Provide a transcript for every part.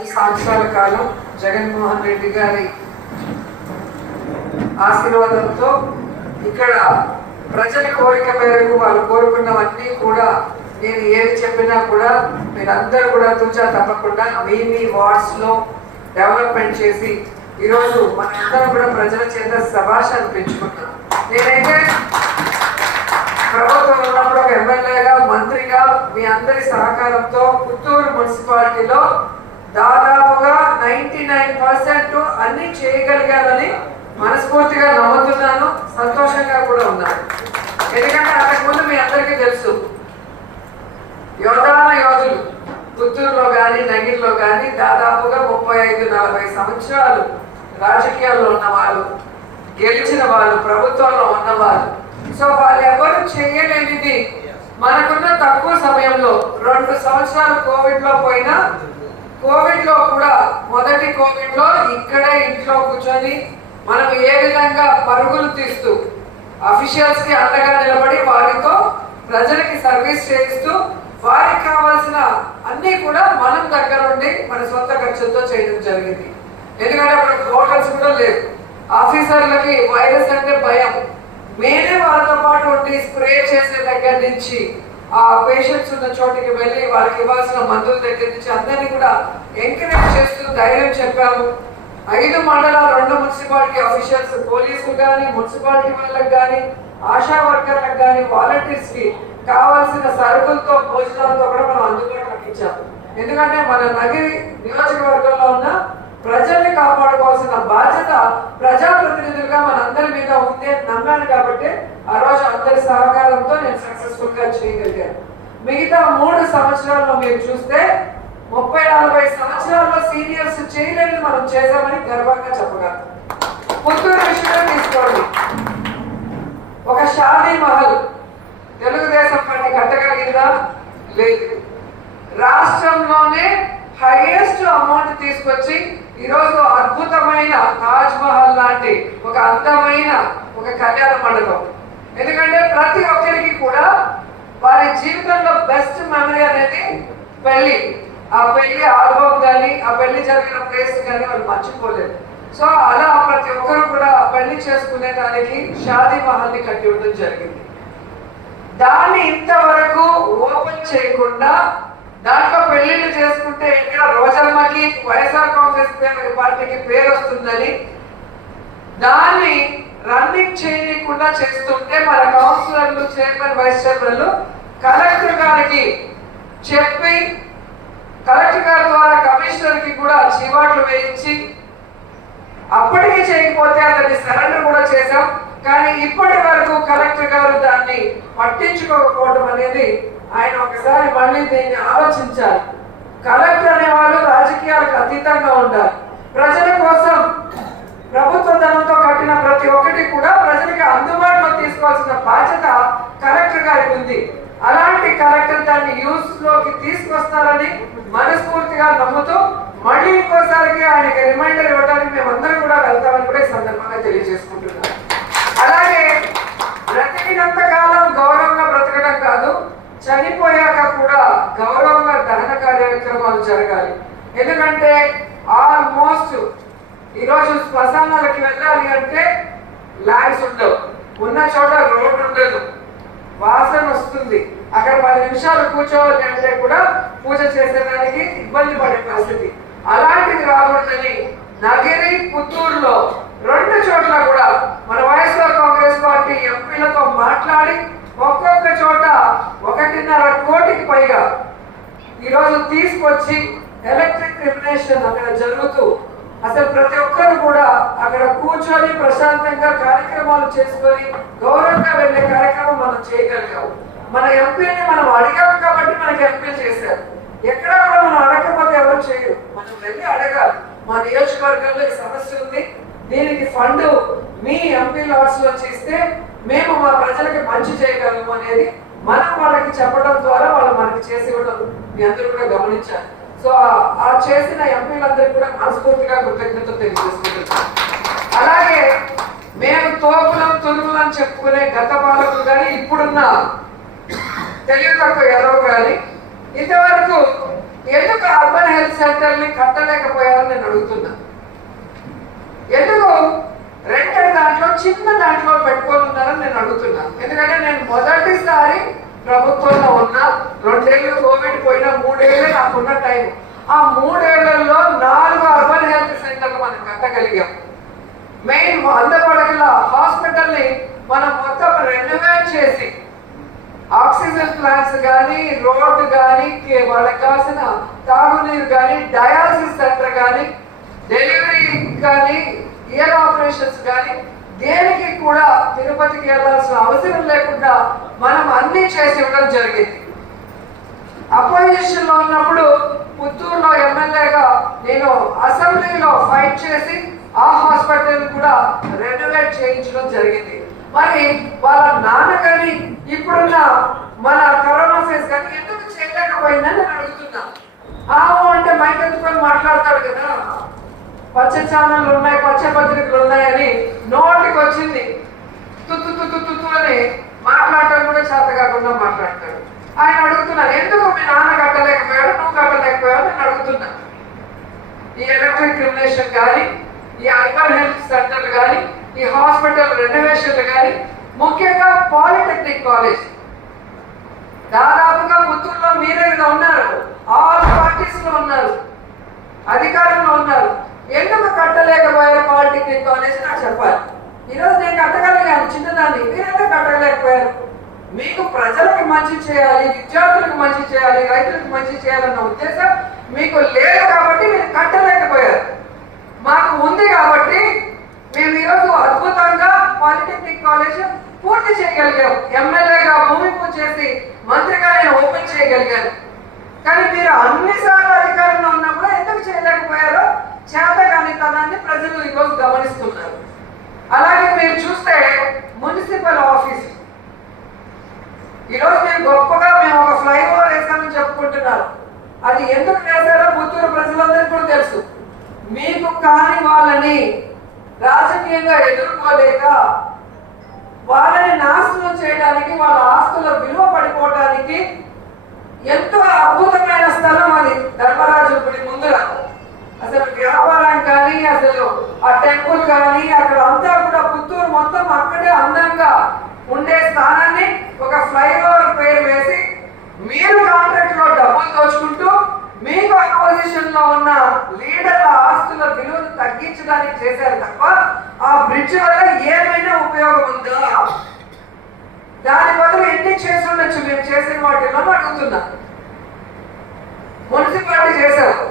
ఈ సంవత్సరాల కాలం జగన్మోహన్ రెడ్డి గారి ఆశీర్వాదంతో ఇక్కడ ప్రజల కోరిక మేరకు వాళ్ళు కోరుకున్నవన్నీ కూడా నేను ఏది చెప్పినా కూడా మీరందరూ కూడా తూచా తప్పకుండా మీ వార్డ్స్ లో డెవలప్మెంట్ చేసి ఈరోజు మనందరం కూడా ప్రజల చేత శభాష్ అనిపించుకుంటాం. నేనైతే ప్రభుత్వం ఉన్నప్పుడు ఒక ఎమ్మెల్యేగా మంత్రిగా మీ అందరి సహకారంతో పుత్తూరు మున్సిపాలిటీలో దాదాపుగా 99% అన్ని చేయగలిగానని మనస్ఫూర్తిగా నమ్ముతున్నాను, సంతోషంగా కూడా ఉన్నాను. ఎందుకంటే అంతకుముందు మీ అందరికీ తెలుసు యోధులు పుత్తూరులో కానీ నగిరిలో కానీ దాదాపుగా 35-40 సంవత్సరాలు రాజకీయాల్లో ఉన్నవాళ్ళు, గెలిచిన వాళ్ళు, ప్రభుత్వంలో ఉన్నవాళ్ళు. సో వాళ్ళు ఎవరు చేయలేనిది మనకున్న తక్కువ సమయంలో 2 సంవత్సరాలు కోవిడ్లో పోయినా కోవిడ్లో కూడా మొదటి కోవిడ్లో ఇక్కడే ఇంట్లో కూర్చొని మనం ఏ విధంగా పరుగులు తీస్తూ అఫీషియల్స్ కి అండగా నిలబడి వారితో ప్రజలకి సర్వీస్ చేయిస్తూ వారికి కావాల్సిన అన్ని కూడా మనం దగ్గర ఉండి మన సొంత ఖర్చులతో చేయడం జరిగింది. ఎందుకంటే అప్పుడు హోటల్స్ కూడా లేవు, ఆఫీసర్లకి వైరస్ అంటే భయం. మేమే వాళ్ళతో పాటు ఉండి స్ప్రే చేసే దగ్గర నుంచి ఆ పేషెంట్స్ ఉన్న చోటికి వెళ్ళి వాళ్ళకి ఇవ్వాల్సిన మందుల దగ్గర నుంచి అందరినీ కూడా ఎంకరేజ్ చేస్తూ ధైర్యం చెప్పాము. 5 మండలాలు 2 మున్సిపాలిటీ ఆఫీషియల్స్, పోలీసులు కానీ, మున్సిపాలిటీ వాళ్ళకి కానీ, ఆశా వర్కర్లకు కానీ, వాలంటీర్స్ కి కావాల్సిన సరుకులతో భోజనాలతో కూడా మనం అందుబాటులోకి ఇచ్చాము. ఎందుకంటే మన నగిరి నియోజకవర్గంలో ఉన్న ప్రజల్ని కాపాడుకోవాల్సిన బాధ్యత ప్రజాప్రతినిధులుగా మనందరి మీద ఉంది అని నమ్మాను. కాబట్టి ఆ రోజు అందరి సహకారంతో నేను సక్సెస్ఫుల్ గా చేయగలిగాను. మిగతా 3 సంవత్సరాల్లో మీరు చూస్తే 30-40 సంవత్సరాల్లో సీనియర్స్ చేయలేని మనం చేశామని గర్వంగా చెప్పగలం. పుత్తూరు విషయంలో తీసుకోండి, ఒక షాదీ మహల్ తెలుగుదేశం పార్టీ కట్టగలిగిందా? లేదు. రాష్ట్రంలోనే హైయెస్ట్ అమౌంట్ తీసుకొచ్చి ఈరోజు అద్భుతమైన తాజ్ మహల్ లాంటి ఒక అందమైన ఒక కళ్యాణ మండపం. ఎందుకంటే ప్రతి ఒక్కరికి కూడా వారి జీవితంలో బెస్ట్ మెమరీ అనేది పెళ్లి. ఆ పెళ్లి ఆల్బమ్ కానీ, ఆ పెళ్లి జరిగిన ప్లేస్ కానీ వాళ్ళు మర్చిపోలేదు. సో అలా ప్రతి ఒక్కరు కూడా పెళ్లి చేసుకునే దానికి షాదీ మహల్ ని కట్టి ఉండడం జరిగింది. దాన్ని ఇంతవరకు ఓపెన్ చేయకుండా దాంట్లో పెళ్లిళ్ళు చేసుకుంటే ఇక్కడ రోజమ్మకి వైఎస్ఆర్ కాంగ్రెస్ పార్టీకి పేరు వస్తుందని దాన్ని రన్నింగ్ చేయకుండా చేస్తుంటే మన కౌన్సిలర్లు, చైర్మన్, వైస్ చైర్మన్లు కలెక్టర్ గారికి చెప్పి కలెక్టర్ గారి ద్వారా కమిషనర్ కి కూడా చివాట్లు వేయించి అప్పటికీ చేయకపోతే అతన్ని సరెండర్ కూడా చేశాం. కానీ ఇప్పటి వరకు కలెక్టర్ గారు దాన్ని పట్టించుకోకపోవడం అనేది ఆయన ఒకసారి మళ్ళీ దీన్ని ఆలోచించాలి. కలెక్టర్ అనేవాళ్ళు రాజకీయాలకు అతీతంగా ఉండాలి. ప్రజల కోసం ప్రభుత్వ ధనంతో కట్టిన ప్రతి ఒక్కటి కూడా ప్రజలకు అందుబాటులో తీసుకోవాల్సిన బాధ్యత కలెక్టర్ గారికి ఉంది. అలాంటి కలెక్టర్ దాన్ని యూస్ లోకి తీసుకొస్తారని మనస్ఫూర్తిగా నమ్ముతూ మళ్ళీ ఇంకోసారికి ఆయనకి రిమైండర్ ఇవ్వడానికి మేమందరం కూడా వెళ్తామని కూడా ఈ సందర్భంగా తెలియజేసుకుంటున్నాం. అలాగే బ్రతికినంత కాలం గౌరవంగా బ్రతకడం కాదు, చనిపోయాక కూడా గౌరవంగా దహన కార్యక్రమాలు జరగాలి. ఎందుకంటే ఆల్మోస్ట్ ఈరోజు శ్మశానాలకి వెళ్ళాలి అంటే ల్యాండ్స్ ఉండవు, ఉన్న చోట రోడ్డు ఉండదు, వాసన వస్తుంది. అక్కడ 10 నిమిషాలు కూర్చోవాలి అంటే కూడా పూజ చేసేదానికి ఇబ్బంది పడే పరిస్థితి. అలాంటిది రాకూడదని నగిరి, పుత్తూరులో 2 చోట్ల కూడా మన వైఎస్ఆర్ కాంగ్రెస్ పార్టీ ఎంపీలతో మాట్లాడి ఒక్కొక్క చోట 1.5 కోటికి పైగా ఈరోజు తీసుకొచ్చి ఎలక్ట్రిక్ రిమినేషన్ అక్కడ జరుగుతూ అసలు ప్రతి ఒక్కరు కూడా అక్కడ కూర్చొని ప్రశాంతంగా కార్యక్రమాలు చేసుకొని గౌరవంగా వెళ్ళే కార్యక్రమం మనం చేయగలిగాము. మన ఎంపీని మనం అడిగాము కాబట్టి మనకి ఎంపీలు చేశారు. ఎక్కడా కూడా మనం అడగకపోతే ఎవరు చేయరు, మనం వెళ్ళి అడగాలి. మా నియోజకవర్గంలో ఈ సమస్య ఉంది, దీనికి ఫండ్ మీ ఎంపీ లాట్స్ లో చేస్తే మేము మా ప్రజలకి మంచి చేయగలము అనేది మనం వాళ్ళకి చెప్పడం ద్వారా వాళ్ళు మనకి చేసి ఇవ్వడం మీ అందరూ కూడా గమనించాలి. సో ఆ చేసిన ఎంపీలందరికీ కూడా మనస్ఫూర్తిగా కృతజ్ఞతలు తెలియజేసుకుంటున్నాం. అలాగే మేము తోపులం తురుములం చెప్పుకునే గత పాలకులు కానీ ఇప్పుడున్న తెలివి తక్కువ ఎవరో కానీ ఇంతవరకు ఎందుకు అర్బన్ హెల్త్ సెంటర్ని కట్టలేకపోయారని నేను అడుగుతున్నా. ఎందుకు రెంటెడ్ దాంట్లో చిన్న దాంట్లో పెట్టుకొని ఉన్నారని నేను అడుగుతున్నా. ఎందుకంటే నేను మొదటిసారి ప్రభుత్వంలో ఉన్నా, 2 ఏళ్ళు కోవిడ్ పోయినా, 3 ఏళ్ళే నాకున్న టైం. ఆ 3 ఏళ్లలో 4 అర్బన్ హెల్త్ సెంటర్లు మనం కట్టగలిగాం. మెయిన్ 100 పడకల హాస్పిటల్ని మనం మొత్తం రెనోవేట్ చేసి ఆక్సిజన్ ప్లాంట్స్ కానీ, రోడ్డు కానీ, వాళ్ళకి కావాల్సిన తాగునీరు కానీ, డయాలసిస్ సెంటర్ కానీ, డెలివరీ కానీ, ఇయర్ ఆపరేషన్స్ కానీ దేనికి కూడా తిరుపతికి వెళ్ళాల్సిన అవసరం లేకుండా మనం అన్ని చేసి ఇవ్వడం జరిగింది. అపోజిషన్ లో ఉన్నప్పుడు పుత్తూరులో ఎమ్మెల్యేగా నేను అసెంబ్లీలో ఫైట్ చేసి ఆ హాస్పిటల్ కూడా రెనోవేట్ చేయించడం జరిగింది. మరి వాళ్ళ నాన్న కానీ ఇప్పుడున్న మన కరోనా ఫేస్ కానీ ఎందుకు చేయలేకపోయిందని నేను అడుగుతున్నా. ఆవు అంటే మైక్ ఎత్తుకొని మాట్లాడతాడు కదా, పచ్చ ఛానళ్ళు ఉన్నాయి, పచ్చ పత్రికలు ఉన్నాయని నోటికి వచ్చింది తుత్తు తుత్తు తుత్తు అని మాట్లాడటం కూడా చేత కాకుండా మాట్లాడతాడు. ఆయన అడుగుతున్నాను, ఎందుకు మీ నాన్న కట్టలేకపోయాడు, నువ్వు కట్టలేకపోయావు నేను అడుగుతున్నా. ఈ ఎలక్ట్రిక్ క్రిమినేషన్ కానీ, ఈ అర్బన్ హెల్త్ సెంటర్లు కానీ, ఈ హాస్పిటల్ రెనోవేషన్లు కానీ, ముఖ్యంగా పాలిటెక్నిక్ కాలేజ్ దాదాపుగా పుత్తూరులో మీరే ఉన్నారు, ఆల్ పార్టీస్ లో ఉన్నారు, అధికారంలో ఉన్నారు. ఎందుకు కట్టలేకపోయారు పాలిటెక్నిక్ కాలేజ్ నాకు చెప్పాలి. ఈరోజు నేను కట్టగలిగాను చిన్నదాన్ని, మీరెందుకు కట్టలేకపోయారు? మీకు ప్రజలకు మంచి చేయాలి, విద్యార్థులకు మంచి చేయాలి, రైతులకు మంచి చేయాలన్న ఉద్దేశం మీకు లేదు కాబట్టి మీరు కట్టలేకపోయారు. మాకు ఉంది కాబట్టి మేము ఈరోజు అద్భుతంగా పాలిటెక్నిక్ కాలేజ్ పూర్తి చేయగలిగాం. ఎమ్మెల్యేగా భూమి పూజ చేసి మంత్రిగా నేను ఓపెన్ చేయగలిగాను. కానీ మీరు అన్నిసార్లు అధికారంలో ఉన్నప్పుడు ఎందుకు చేయలేకపోయారో చేతగానితనాన్ని ప్రజలు ఈరోజు గమనిస్తున్నారు. అలాగే మీరు చూస్తే మున్సిపల్ ఆఫీస్ ఈరోజు మీరు గొప్పగా మేము ఒక ఫ్లైఓవర్ వేసామని చెప్పుకుంటున్నారు. అది ఎందుకు వేశారో పుత్తూరు ప్రజలందరికీ కూడా తెలుసు. మీకు కాని వాళ్ళని రాజకీయంగా ఎదుర్కోలేక వాళ్ళని నాశనం చేయడానికి, వాళ్ళ ఆస్తుల విలువ పడిపోవడానికి ఎంతో అద్భుతమైన స్థలం అది ధర్మరాజు గుడి ముందర. అసలు వ్యాపారం కానీ, అసలు ఆ టెంపుల్ కానీ, అక్కడ అంతా కూడా పుత్తూరు మొత్తం అక్కడే అందంగా ఉండే స్థానాన్ని ఒక ఫ్లైఓవర్ పేరు వేసి మీరు కాంట్రాక్ట్ లో డబ్బులు దోచుకుంటూ మీకు అపోజిషన్ లో ఉన్న లీడర్ల ఆస్తుల విలువను తగ్గించడానికి చేశారు తప్ప ఆ బ్రిడ్జ్ వల్ల ఏమైనా ఉపయోగం ఉందా? దాని బదులు ఎన్ని చేసి ఉండొచ్చు మేము చేసిన వాటిలో అడుగుతున్నా. మున్సిపాలిటీ చేశారు,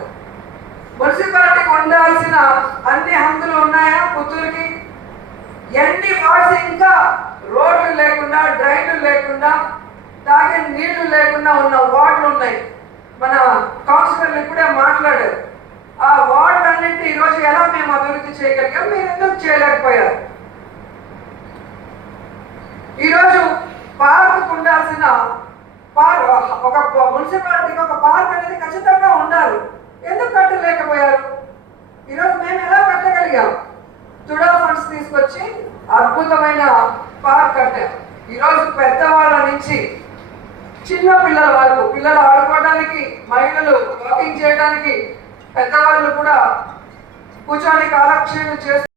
మున్సిపాలిటీకి ఉండాల్సిన అన్ని హంగులు ఉన్నాయా పుత్తూరుకి? ఎన్ని వార్డ్స్ ఇంకా రోడ్లు లేకుండా, డ్రైన్లు లేకుండా, తాగే నీళ్లు లేకుండా ఉన్న వార్డులు ఉన్నాయి. మన కౌన్సిలర్లు ఇప్పుడే మాట్లాడారు. ఆ వార్డులన్నింటినీ ఈరోజు ఎలా మేము అభివృద్ధి చేయగలిగాం, మీరు ఎందుకు చేయలేకపోయారు? ఈరోజు పార్క్ ఉండాల్సిన ఒక మున్సిపాలిటీకి ఒక పార్క్ అనేది ఖచ్చితంగా ఉండాలి. ఎందుకు కట్టలేకపోయారు? ఈరోజు మేము ఎలా కట్టగలిగాం? తుడా ఫండ్స్ తీసుకొచ్చి అద్భుతమైన పార్క్ కట్టాం. ఈరోజు పెద్దవాళ్ళ నుంచి చిన్న పిల్లల వరకు, పిల్లలు ఆడుకోవడానికి, మహిళలు వాకింగ్ చేయడానికి, పెద్దవాళ్ళు కూడా కూర్చొని కాలక్షేపం చేస్తారు.